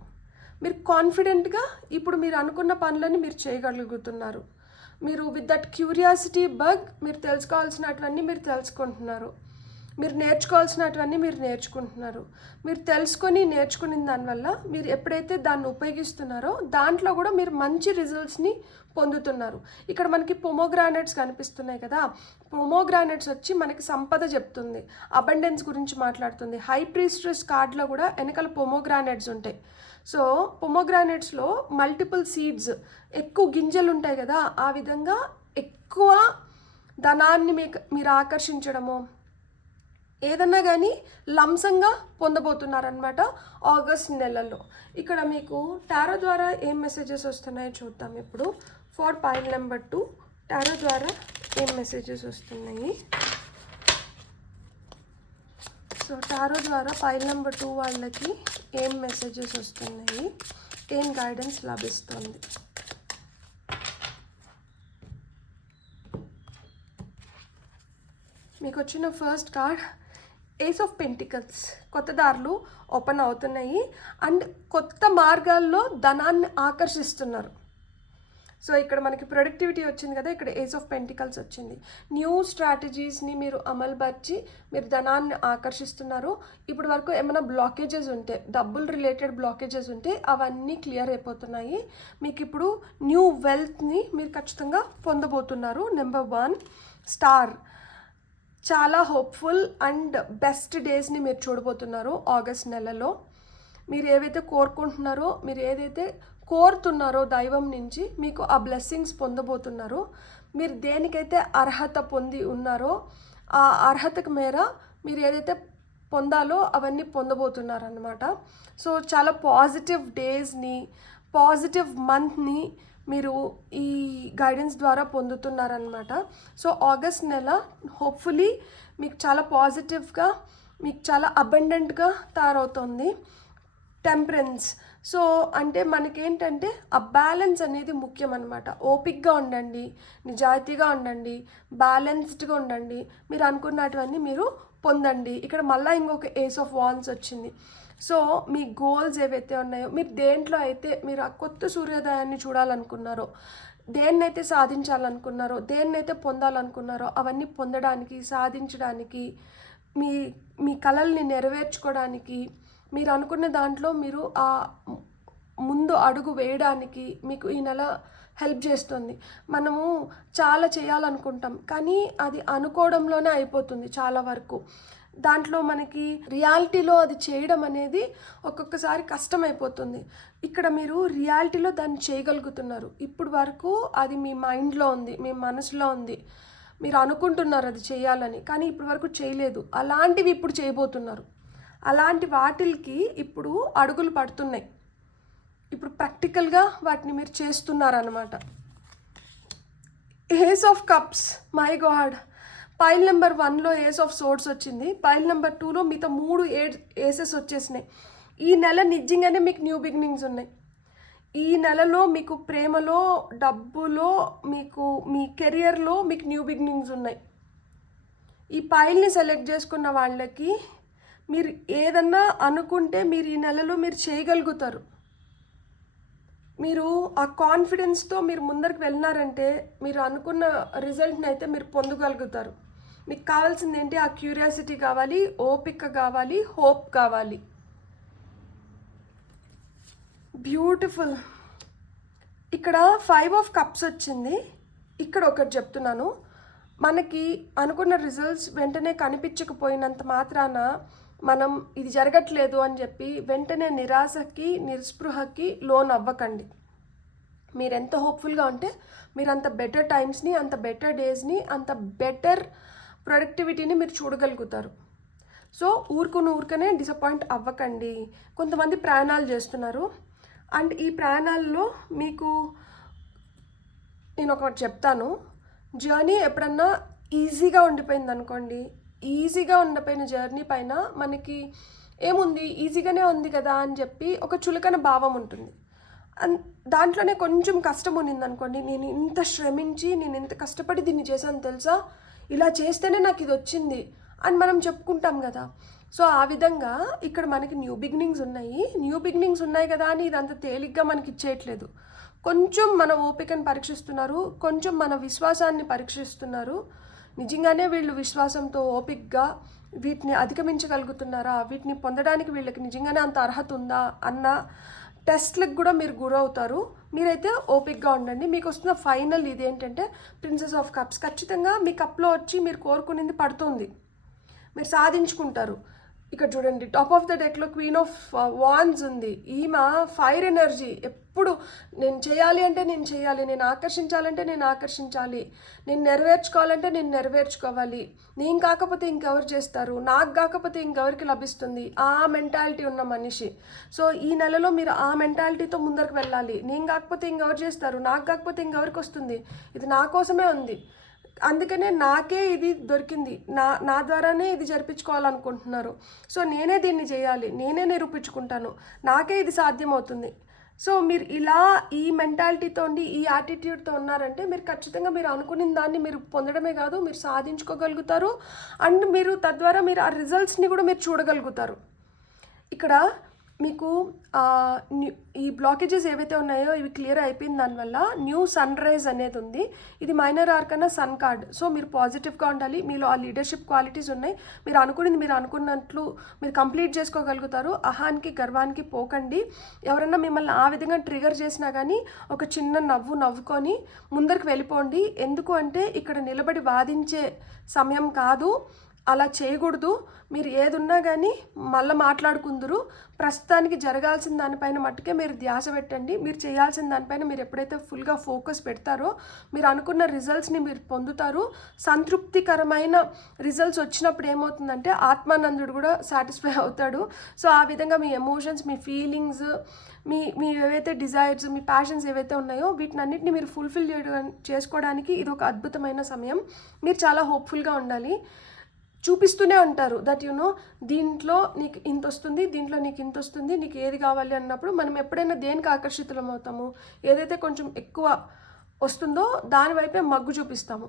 మీరు కాన్ఫిడెంట్గా ఇప్పుడు మీరు అనుకున్న పనులని మీరు చేయగలుగుతున్నారు. మీరు విత్ దట్ క్యూరియాసిటీ బగ్ మీరు తెలుసుకోవాల్సినటువన్నీ మీరు తెలుసుకుంటున్నారు. మీరు నేర్చుకోవాల్సినటువన్నీ మీరు నేర్చుకుంటున్నారు. మీరు తెలుసుకొని నేర్చుకున్న దానివల్ల మీరు ఎప్పుడైతే దాన్ని ఉపయోగిస్తున్నారో దాంట్లో కూడా మీరు మంచి రిజల్ట్స్ని పొందుతున్నారు. ఇక్కడ మనకి పొమోగ్రానైట్స్ కనిపిస్తున్నాయి కదా. పొమోగ్రానైట్స్ వచ్చి మనకి సంపద చెప్తుంది, అబండెన్స్ గురించి మాట్లాడుతుంది. హై ప్రీస్ట్రెస్ కార్డ్లో కూడా వెనకాల పొమోగ్రానైట్స్ ఉంటాయి. సో పొమోగ్రానైట్స్లో మల్టిపుల్ సీడ్స్, ఎక్కువ గింజలు ఉంటాయి కదా. ఆ విధంగా ఎక్కువ ధనాన్ని మీరు ఆకర్షించడము, ఏదన్నా కానీ లంసంగా పొందబోతున్నారనమాట ఆగస్ట్ నెలలో. ఇక్కడ మీకు టారో ద్వారా ఏం మెసేజెస్ వస్తున్నాయో చూద్దాం. ఇప్పుడు ఫర్ పైల్ నెంబర్ 2 టారో ద్వారా ఏం మెసేజెస్ వస్తున్నాయి. సో టారో ద్వారా పైల్ నెంబర్ 2 వాళ్ళకి ఏం మెసేజెస్ వస్తున్నాయి, ఏం గైడెన్స్ లభిస్తుంది. మీకు వచ్చిన first card ace of pentacles. కొత్త దారులు ఓపెన్ అవుతున్నాయి అండ్ కొత్త మార్గాల్లో ధనాన్ని ఆకర్షిస్తున్నారు. సో ఇక్కడ మనకి ప్రొడక్టివిటీ వచ్చింది కదా, ఇక్కడ ఏస్ ఆఫ్ పెంటికల్స్ వచ్చింది. న్యూ స్ట్రాటజీస్ని మీరు అమలుపరిచి మీరు ధనాన్ని ఆకర్షిస్తున్నారు. ఇప్పటి వరకు ఏమైనా బ్లాకేజెస్ ఉంటే, డబ్బులు రిలేటెడ్ బ్లాకేజెస్ ఉంటే అవన్నీ క్లియర్ అయిపోతున్నాయి. మీకు ఇప్పుడు న్యూ వెల్త్ని మీరు ఖచ్చితంగా పొందబోతున్నారు. Number 1 star. చాలా హోప్ఫుల్ అండ్ బెస్ట్ డేస్ని మీరు చూడబోతున్నారు ఆగస్ట్ నెలలో. మీరు ఏవైతే కోరుకుంటున్నారో, మీరు ఏదైతే కోరుతున్నారో దైవం నుంచి, మీకు ఆ బ్లెస్సింగ్స్ పొందబోతున్నారు. మీరు దేనికైతే అర్హత పొంది ఉన్నారో ఆ అర్హతకు మేర మీరు ఏదైతే పొందాలో అవన్నీ పొందబోతున్నారు అన్నమాట. సో చాలా పాజిటివ్ డేస్ని, పాజిటివ్ మంత్ని మీరు ఈ గైడెన్స్ ద్వారా పొందుతున్నారనమాట. సో ఆగస్ట్ నెల హోప్ఫుల్లీ మీకు చాలా పాజిటివ్గా, మీకు చాలా అబండెంట్గా తయారవుతుంది. టెంపరెన్స్. సో అంటే మనకేంటంటే ఆ బ్యాలెన్స్ అనేది ముఖ్యం అనమాట. ఓపిక్గా ఉండండి, నిజాయితీగా ఉండండి, బ్యాలెన్స్డ్గా ఉండండి, మీరు అనుకున్నటువన్నీ మీరు పొందండి. ఇక్కడ మళ్ళీ ఇంకొక ఏస్ ఆఫ్ వాండ్స్ వచ్చింది. సో మీ గోల్స్ ఏవైతే ఉన్నాయో, మీరు దేంట్లో అయితే మీరు ఆ కొత్త సూర్యోదయాన్ని చూడాలనుకున్నారో, దేన్నైతే సాధించాలనుకున్నారో, దేన్నైతే పొందాలనుకున్నారో అవన్నీ పొందడానికి, సాధించడానికి, మీ మీ కలల్ని నెరవేర్చుకోవడానికి, మీరు అనుకున్న దాంట్లో మీరు ఆ ముందు అడుగు వేయడానికి మీకు ఈ నెల హెల్ప్ చేస్తుంది. మనము చాలా చేయాలనుకుంటాం కానీ అది అనుకోవడంలోనే అయిపోతుంది చాలా వరకు. దాంట్లో మనకి రియాలిటీలో అది చేయడం అనేది ఒక్కొక్కసారి కష్టమైపోతుంది. ఇక్కడ మీరు రియాలిటీలో దాన్ని చేయగలుగుతున్నారు. ఇప్పుడు వరకు అది మీ మైండ్లో ఉంది, మీ మనసులో ఉంది, మీరు అనుకుంటున్నారు అది చేయాలని, కానీ ఇప్పటి వరకు చేయలేదు. అలాంటివి ఇప్పుడు చేయబోతున్నారు. అలాంటి వాటికి ఇప్పుడు అడుగులు పడుతున్నాయి. ఇప్పుడు ప్రాక్టికల్గా వాటిని మీరు చేస్తున్నారన్నమాట. Ace of cups. My god, pile number 1లో ఏస్ ఆఫ్ సోర్డ్స్ వచ్చింది. పైల్ నెంబర్ 2లో మీతో 3 ఏసెస్ వచ్చేసినాయి. ఈ నెల నిజంగానే మీకు న్యూ బిగినింగ్స్ ఉన్నాయి. ఈ నెలలో మీకు ప్రేమలో, డబ్బులో, మీకు మీ కెరియర్లో మీకు న్యూ బిగినింగ్స్ ఉన్నాయి. ఈ పైల్ని సెలెక్ట్ చేసుకున్న వాళ్ళకి మీరు ఏదన్నా అనుకుంటే మీరు ఈ నెలలో మీరు చేయగలుగుతారు. మీరు ఆ కాన్ఫిడెన్స్తో మీరు ముందరికి వెళ్ళినారంటే మీరు అనుకున్న రిజల్ట్ని అయితే మీరు పొందగలుగుతారు. మీకు కావాల్సింది ఏంటి? ఆ క్యూరియాసిటీ కావాలి, ఓపిక కావాలి, హోప్ కావాలి. బ్యూటిఫుల్. ఇక్కడ 5 ఆఫ్ కప్స్ వచ్చింది. ఇక్కడ ఒకటి చెప్తున్నాను, మనకి అనుకున్న రిజల్ట్స్ వెంటనే కనిపించకపోయినంత మాత్రాన మనం ఇది జరగట్లేదు అని చెప్పి వెంటనే నిరాశకి, నిస్పృహకి లోన్ అవ్వకండి. మీరు ఎంత హోప్ఫుల్గా ఉంటే మీరు అంత బెటర్ టైమ్స్ని, అంత బెటర్ డేస్ని, అంత బెటర్ ప్రొడక్టివిటీని మీరు చూడగలుగుతారు. సో ఊరికనే డిసప్పాయింట్ అవ్వకండి. కొంతమంది ప్రయాణాలు చేస్తున్నారు అండ్ ఈ ప్రయాణాల్లో మీకు నేను ఒకటి చెప్తాను. జర్నీ ఎప్పుడన్నా ఈజీగా ఉండిపోయింది అనుకోండి, ఈజీగా ఉండిపోయిన జర్నీ పైన మనకి ఏముంది, ఈజీగానే ఉంది కదా అని చెప్పి ఒక చులకన భావం ఉంటుంది. దాంట్లోనే కొంచెం కష్టం ఉన్నింది అనుకోండి, నేను ఇంత శ్రమించి, నేను ఇంత కష్టపడి దీన్ని చేశాను తెలుసా, ఇలా చేస్తేనే నాకు ఇది వచ్చింది అని మనం చెప్పుకుంటాం కదా. సో ఆ విధంగా ఇక్కడ మనకి న్యూ బిగినింగ్స్ ఉన్నాయి కదా అని ఇదంతా తేలిగ్గా మనకి ఇచ్చేయట్లేదు. కొంచెం మన ఓపికను పరీక్షిస్తున్నారు, కొంచెం మన విశ్వాసాన్ని పరీక్షిస్తున్నారు. నిజంగానే వీళ్ళు విశ్వాసంతో ఓపికగా వీటిని అధిగమించగలుగుతున్నారా, వీటిని పొందడానికి వీళ్ళకి నిజంగానే అంత అర్హత ఉందా అన్న టెస్ట్లకు కూడా మీరు గురవుతారు. మీరైతే ఓపికగా ఉండండి. మీకు వస్తున్న ఫైనల్ ఇదేంటంటే ప్రిన్సెస్ ఆఫ్ కప్స్. ఖచ్చితంగా మీ కప్లో వచ్చి మీరు కోరుకునేది పడుతుంది, మీరు సాధించుకుంటారు. ఇక్కడ చూడండి, టాప్ ఆఫ్ ద డెక్లో క్వీన్ ఆఫ్ వాన్స్ ఉంది. ఈమె ఫైర్ ఎనర్జీ, ఎప్పుడు నేను చేయాలి అంటే నేను చేయాలి, నేను ఆకర్షించాలంటే నేను ఆకర్షించాలి, నేను నెరవేర్చుకోవాలంటే నేను నెరవేర్చుకోవాలి, నేను కాకపోతే ఇంకెవరు చేస్తారు, నాకు కాకపోతే ఇంకెవరికి లభిస్తుంది, ఆ మెంటాలిటీ ఉన్న మనిషి. సో ఈ నెలలో మీరు ఆ మెంటాలిటీతో ముందరకు వెళ్ళాలి. నేను కాకపోతే ఇంకెవరు చేస్తారు, నాకు కాకపోతే ఇంకెవరికి వస్తుంది, ఇది నా కోసమే ఉంది, అందుకనే నాకే ఇది దొరికింది, నా ద్వారానే ఇది జరిపించుకోవాలనుకుంటున్నారు, సో నేనే దీన్ని చేయాలి, నేనే నిరూపించుకుంటాను, నాకే ఇది సాధ్యమవుతుంది. సో మీరు ఇలా ఈ మెంటాలిటీతో ఉండి ఈ యాటిట్యూడ్తో ఉన్నారంటే మీరు ఖచ్చితంగా మీరు అనుకున్న దాన్ని మీరు పొందడమే కాదు, మీరు సాధించుకోగలుగుతారు. అండ్ మీరు తద్వారా మీరు ఆ రిజల్ట్స్ని కూడా మీరు చూడగలుగుతారు. ఇక్కడ మీకు ఈ బ్లాకేజెస్ ఏవైతే ఉన్నాయో ఇవి క్లియర్ అయిపోయిన దానివల్ల న్యూ సన్ రైజ్ అనేది ఉంది. ఇది minor arcana sun card. So మీరు పాజిటివ్గా ఉండాలి, మీలో ఆ లీడర్షిప్ క్వాలిటీస్ ఉన్నాయి, మీరు అనుకున్నది మీరు అనుకున్నట్లు మీరు కంప్లీట్ చేసుకోగలుగుతారు. అహానికి గర్వానికి పోకండి. ఎవరన్నా మిమ్మల్ని ఆ విధంగా ట్రిగర్ చేసినా కానీ ఒక చిన్న నవ్వుకొని ముందరికి వెళ్ళిపోండి. ఎందుకు అంటే ఇక్కడ నిలబడి వాదించే సమయం కాదు, అలా చేయకూడదు. మీరు ఏదున్నా కానీ మళ్ళీ మాట్లాడుకుందరు. ప్రస్తుతానికి జరగాల్సిన దానిపైన మట్టుకే మీరు ధ్యాస పెట్టండి. మీరు చేయాల్సిన దానిపైన మీరు ఎప్పుడైతే ఫుల్గా ఫోకస్ పెడతారో మీరు అనుకున్న రిజల్ట్స్ని మీరు పొందుతారు. సంతృప్తికరమైన రిజల్ట్స్ వచ్చినప్పుడు ఏమవుతుందంటే ఆత్మానందుడు కూడా సాటిస్ఫై అవుతాడు. సో ఆ విధంగా మీ ఎమోషన్స్, మీ ఫీలింగ్స్, మీ ఏవైతే డిజైర్స్, మీ ప్యాషన్స్ ఏవైతే ఉన్నాయో వీటినన్నిటిని మీరు ఫుల్ఫిల్ చేసుకోవడానికి ఇది ఒక అద్భుతమైన సమయం. మీరు చాలా హోప్ఫుల్గా ఉండాలి. చూపిస్తూనే ఉంటారు దట్ దీంట్లో నీకు ఇంత వస్తుంది, దీంట్లో నీకు ఇంత వస్తుంది, నీకు ఏది కావాలి అన్నప్పుడు మనం ఎప్పుడైనా దేనికి ఆకర్షితులం అవుతాము, ఏదైతే కొంచెం ఎక్కువ వస్తుందో దానివైపే మగ్గు చూపిస్తాము.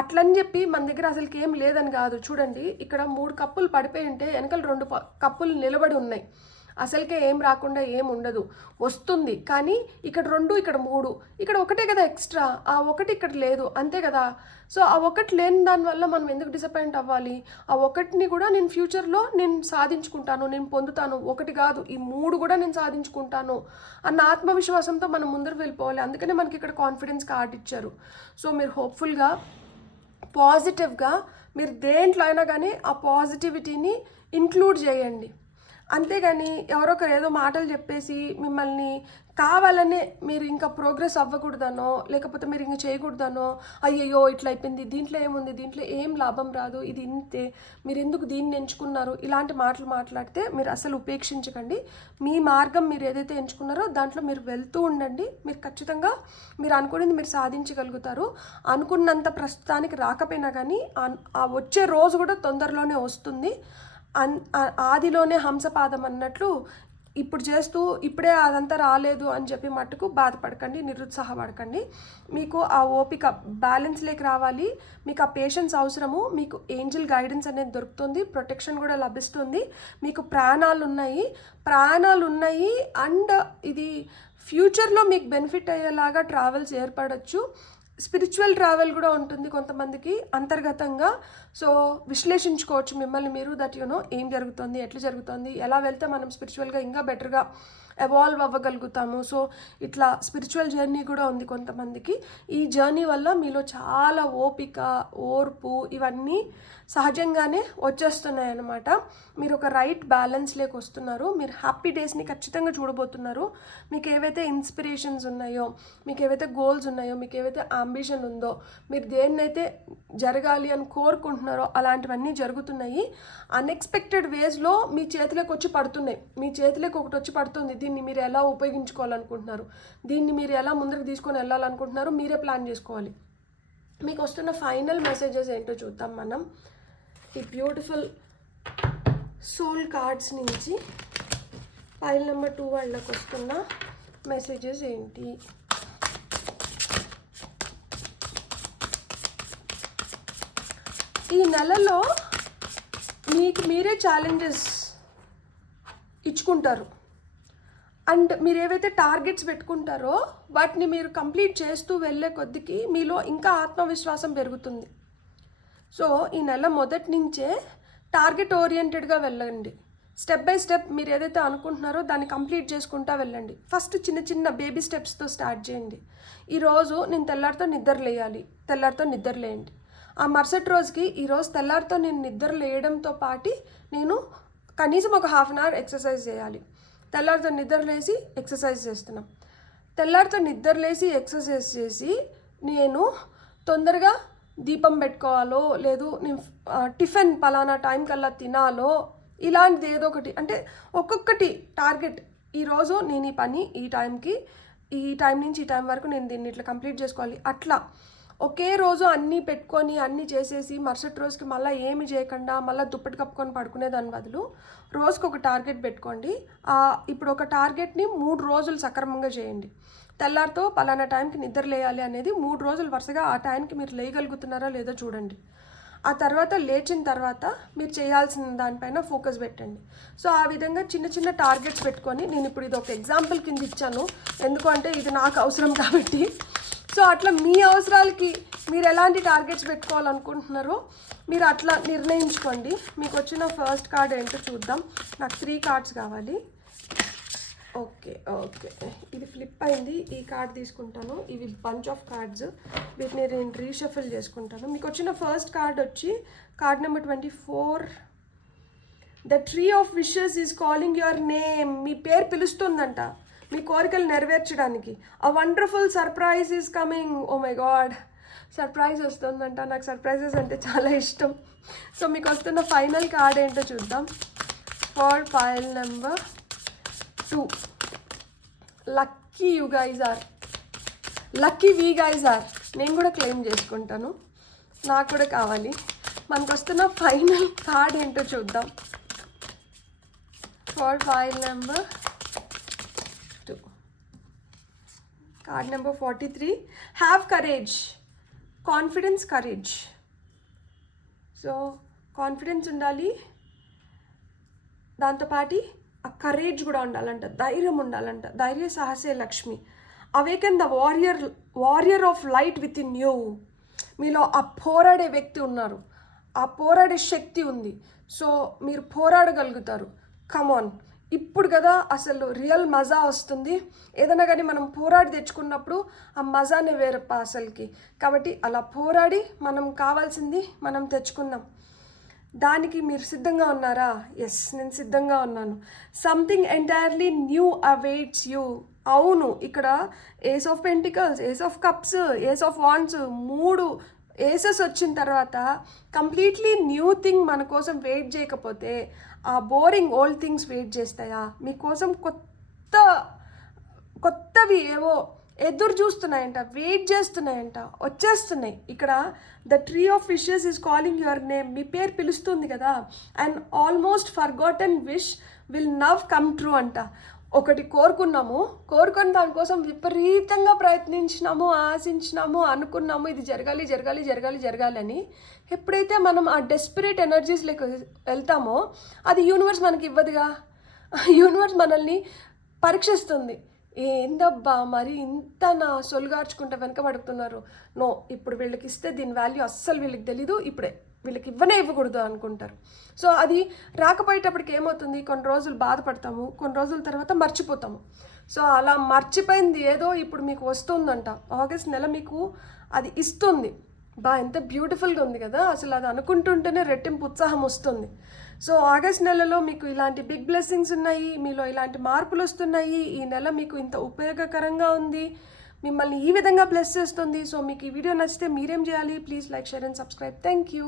అట్లని చెప్పి మన దగ్గర అసలుకి ఏం లేదని కాదు. చూడండి, ఇక్కడ 3 కప్పులు పడిపోయి ఉంటే వెనకాల 2 కప్పులు నిలబడి ఉన్నాయి. అసలుకే ఏం రాకుండా ఏం ఉండదు, వస్తుంది. కానీ ఇక్కడ 2, ఇక్కడ 3, ఇక్కడ ఒకటే కదా ఎక్స్ట్రా, ఆ ఒకటి ఇక్కడ లేదు, అంతే కదా. సో ఆ ఒకటి లేని దానివల్ల మనం ఎందుకు డిసప్పాయింట్ అవ్వాలి? ఆ ఒకటిని కూడా నేను ఫ్యూచర్లో నేను సాధించుకుంటాను, నేను పొందుతాను, ఒకటి కాదు ఈ 3 కూడా నేను సాధించుకుంటాను అన్న ఆత్మవిశ్వాసంతో మనం ముందరకు వెళ్ళిపోవాలి. అందుకనే మనకి ఇక్కడ కాన్ఫిడెన్స్ కార్డ్ ఇచ్చారు. సో మీరు హోప్ఫుల్గా, పాజిటివ్గా, మీరు దేంట్లో అయినా కానీ ఆ పాజిటివిటీని ఇంక్లూడ్ చేయండి. అంతేగాని ఎవరొకరు ఏదో మాటలు చెప్పేసి మిమ్మల్ని కావాలనే మీరు ఇంకా ప్రోగ్రెస్ అవ్వకూడదనో లేకపోతే మీరు ఇంకా చేయకూడదనో, అయ్యయ్యో ఇట్లా అయిపోయింది, దీంట్లో ఏముంది, దీంట్లో ఏం లాభం రాదు, ఇది ఇంతే, మీరు ఎందుకు దీన్ని ఎంచుకున్నారు, ఇలాంటి మాటలు మాట్లాడితే మీరు అసలు ఉపేక్షించకండి. మీ మార్గం మీరు ఏదైతే ఎంచుకున్నారో దాంట్లో మీరు వెళ్తూ ఉండండి. మీరు ఖచ్చితంగా మీరు అనుకునేది మీరు సాధించగలుగుతారు. అనుకున్నంత ప్రస్తుతానికి రాకపోయినా కానీ ఆ వచ్చే రోజు కూడా తొందరలోనే వస్తుంది. ఆదిలోనే హంసపాదం అన్నట్లు ఇప్పుడు చేస్తూ ఇప్పుడే అదంతా రాలేదు అని చెప్పి మట్టుకు బాధపడకండి, నిరుత్సాహపడకండి. మీకు ఆ ఓపిక బ్యాలెన్స్లోకి రావాలి, మీకు ఆ పేషెన్స్ అవసరము. మీకు ఏంజల్ గైడెన్స్ అనేది దొరుకుతుంది, ప్రొటెక్షన్ కూడా లభిస్తుంది, మీకు ప్రాణాలు ఉన్నాయి. అండ్ ఇది ఫ్యూచర్లో మీకు బెనిఫిట్ అయ్యేలాగా ట్రావెల్స్ ఏర్పడవచ్చు. స్పిరిచువల్ ట్రావెల్ కూడా ఉంటుంది కొంతమందికి అంతర్గతంగా. సో విశ్లేషించుకోవచ్చు మిమ్మల్ని మీరు దట్ ఏం జరుగుతుంది, ఎట్లా జరుగుతుంది, ఎలా వెళ్తే మనం స్పిరిచువల్గా ఇంకా బెటర్గా ఎవాల్వ్ అవ్వగలుగుతాము. సో ఇట్లా స్పిరిచువల్ జర్నీ కూడా ఉంది కొంతమందికి. ఈ జర్నీ వల్ల మీలో చాలా ఓపిక, ఓర్పు ఇవన్నీ సహజంగానే వచ్చేస్తున్నాయి అన్నమాట. మీరు ఒక రైట్ బ్యాలెన్స్లోకి వస్తున్నారు. మీరు హ్యాపీ డేస్ని ఖచ్చితంగా చూడబోతున్నారు. మీకు ఏవైతే ఇన్స్పిరేషన్స్ ఉన్నాయో, మీకు ఏవైతే గోల్స్ ఉన్నాయో, మీకు ఏవైతే అంబిషన్ ఉందో, మీరు దేన్నైతే జరగాలి అని కోరుకుంటున్నారో అలాంటివన్నీ జరుగుతున్నాయి. అన్ఎక్స్పెక్టెడ్ వేస్లో మీ చేతిలోకి వచ్చి పడుతున్నాయి. మీ చేతిలోకి ఒకటి వచ్చి పడుతుంది. దీన్ని మీరు ఎలా ఉపయోగించుకోవాలనుకుంటున్నారు, దీన్ని మీరు ఎలా ముందుకు తీసుకొని వెళ్ళాలనుకుంటున్నారు, మీరే ప్లాన్ చేసుకోవాలి. మీకు వస్తున్న ఫైనల్ మెసేజెస్ ఏంటో చూద్దాం మనం. ఈ బ్యూటిఫుల్ సోల్ కార్డ్స్ నుంచి పైల్ నెంబర్ 2 వాళ్ళకి వస్తున్న మెసేజెస్ ఏంటి? ఈ నెలలో మీకు మీరే ఛాలెంజెస్ ఇచ్చుకుంటారు. అండ్ మీరు ఏవైతే టార్గెట్స్ పెట్టుకుంటారో వాటిని మీరు కంప్లీట్ చేస్తూ వెళ్ళే కొద్దికి మీలో ఇంకా ఆత్మవిశ్వాసం పెరుగుతుంది. సో ఈ నెల మొదటి నుంచే టార్గెట్ ఓరియంటెడ్గా వెళ్ళండి. స్టెప్ బై స్టెప్ మీరు ఏదైతే అనుకుంటున్నారో దాన్ని కంప్లీట్ చేసుకుంటూ వెళ్ళండి. ఫస్ట్ చిన్న చిన్న బేబీ స్టెప్స్తో స్టార్ట్ చేయండి. ఈరోజు నేను తెల్లారితో నిద్రలేయండి. ఆ మరుసటి రోజుకి ఈరోజు తెల్లారితో నేను నిద్ర లేయడంతో పాటు నేను కనీసం ఒక హాఫ్ అన్ అవర్ ఎక్సర్సైజ్ చేయాలి. తెల్లారితో నిద్రలేసి ఎక్సర్సైజ్ చేస్తున్నాం. తెల్లారితో నిద్రలేసి ఎక్సర్సైజ్ చేసి నేను తొందరగా దీపం పెట్టుకోవాలో లేదు నేను టిఫిన్ పలానా టైం కల్లా తినాలో ఇలాంటిది ఏదో ఒకటి, అంటే ఒక్కొక్కటి టార్గెట్. ఈరోజు నేను ఈ పని ఈ టైంకి, ఈ టైం నుంచి ఈ టైం వరకు నేను దీన్ని ఇట్లా కంప్లీట్ చేసుకోవాలి. అట్లా ఒకే రోజు అన్నీ పెట్టుకొని అన్నీ చేసేసి మరుసటి రోజుకి మళ్ళీ ఏమి చేయకుండా మళ్ళీ దుప్పటి కప్పుకొని పడుకునే దాని బదులు రోజుకి ఒక టార్గెట్ పెట్టుకోండి. ఇప్పుడు ఒక టార్గెట్ని 3 రోజులు సక్రమంగా చేయండి. తెల్లారితో పలానా టైంకి నిద్ర లేయాలి అనేది 3 రోజులు వరుసగా ఆ టైంకి మీరు లేయగలుగుతున్నారా లేదో చూడండి. ఆ తర్వాత లేచిన తర్వాత మీరు చేయాల్సిన దానిపైన ఫోకస్ పెట్టండి. సో ఆ విధంగా చిన్న చిన్న టార్గెట్స్ పెట్టుకొని, నేను ఇప్పుడు ఇది ఒక ఎగ్జాంపుల్ కింద ఇచ్చాను, ఎందుకంటే ఇది నాకు అవసరం కాబట్టి. సో అట్లా మీ అవసరాలకి మీరు ఎలాంటి టార్గెట్స్ పెట్టుకోవాలనుకుంటున్నారో మీరు అట్లా నిర్ణయించుకోండి. మీకు వచ్చిన ఫస్ట్ కార్డ్ ఏంటో చూద్దాం. నాకు 3 కార్డ్స్ కావాలి. ఓకే, ఇది ఫ్లిప్ అయింది. ఈ కార్డ్ తీసుకుంటాను. ఇవి బంచ్ ఆఫ్ కార్డ్స్, వీటిని నేను రీషఫిల్ చేసుకుంటాను. మీకు వచ్చిన ఫస్ట్ కార్డ్ వచ్చి card number 24. The tree of wishes is calling your name. మీ పేరు పిలుస్తుందంట మీ కోరికలు నెరవేర్చడానికి. A wonderful surprise is coming. Oh my god, surprise వస్తుందంట. నాకు సర్ప్రైజెస్ అంటే చాలా ఇష్టం. సో మీకు వస్తున్న ఫైనల్ కార్డ్ ఏంటో చూద్దాం. For file number 2. Lucky you guys are, lucky we guys are. నేను కూడా క్లెయిమ్ చేసుకుంటాను, నాకు కూడా కావాలి. మనకు వస్తున్న ఫైనల్ కార్డ్ ఏంటో చూద్దాం. For file number 2, card number 43. Have courage, confidence, courage. So confidence ఉండాలి, దాంతోపాటి ఆ కరేజ్ కూడా ఉండాలంట, ధైర్యం ఉండాలంట. ధైర్య సాహసే Lakshmi. Awaken the warrior of light within you. మీలో ఆ పోరాడే వ్యక్తి ఉన్నారు, ఆ పోరాడే శక్తి ఉంది. సో మీరు పోరాడగలుగుతారు. కమాన్, ఇప్పుడు కదా అసలు రియల్ మజా వస్తుంది. ఏదైనా కానీ మనం పోరాడి తెచ్చుకున్నప్పుడు ఆ మజానే వేరప్ప అసలుకి. కాబట్టి అలా పోరాడి మనం కావాల్సింది మనం తెచ్చుకుందాం. దానికి మీరు సిద్ధంగా ఉన్నారా? ఎస్, నేను సిద్ధంగా ఉన్నాను. Something entirely new awaits you. అవును, ఇక్కడ ace of pentacles, ace of cups, ace of wands, 3 aces వచ్చిన తర్వాత కంప్లీట్లీ న్యూ థింగ్ మన కోసం వెయిట్ చేయకపోతే ఆ బోరింగ్ ఓల్డ్ థింగ్స్ వెయిట్ చేస్తాయా? మీకోసం కొత్తవి ఏవో ఎదురు చూస్తున్నాయంట, వెయిట్ చేస్తున్నాయంట, వచ్చేస్తున్నాయి. ఇక్కడ the tree of wishes is calling your name. మీ పేరు పిలుస్తుంది కదా. And almost forgotten wish will now come true అంట. ఒకటి కోరుకున్నాము, కోరుకొని దానికోసం విపరీతంగా ప్రయత్నించినాము, ఆశించినాము, అనుకున్నాము ఇది జరగాలి జరగాలి జరగాలి జరగాలి అని. ఎప్పుడైతే మనం ఆ డెస్పరేట్ ఎనర్జీస్లోకి వెళ్తామో అది యూనివర్స్ మనకి ఇవ్వదుగా. యూనివర్స్ మనల్ని పరీక్షిస్తుంది. ఏందబ్బా మరి ఇంత నా సొలుగార్చుకుంటే వెనకబడుతున్నారు, నో ఇప్పుడు వీళ్ళకి ఇస్తే దీని వాల్యూ అస్సలు వీళ్ళకి తెలీదు, ఇప్పుడే వీళ్ళకి ఇవ్వకూడదు అనుకుంటారు. సో అది రాకపోయేటప్పటికి ఏమవుతుంది, కొన్ని రోజులు బాధపడతాము, కొన్ని రోజుల తర్వాత మర్చిపోతాము. సో అలా మర్చిపోయింది ఏదో ఇప్పుడు మీకు వస్తుందంట. ఆగస్ట్ నెల మీకు అది ఇస్తుంది. ఎంత బ్యూటిఫుల్గా ఉంది కదా, అసలు అది అనుకుంటుంటేనే రెట్టింపు ఉత్సాహం వస్తుంది. సో ఆగస్ట్ నెలలో మీకు ఇలాంటి బిగ్ బ్లెస్సింగ్స్ ఉన్నాయి, మీలో ఇలాంటి మార్పులు వస్తున్నాయి. ఈ నెల మీకు ఇంత ఉపయోగకరంగా ఉంది, మిమ్మల్ని ఈ విధంగా బ్లెస్ చేస్తుంది. సో మీకు ఈ వీడియో నచ్చితే మీరేం చేయాలి? Please like, share and subscribe. Thank you.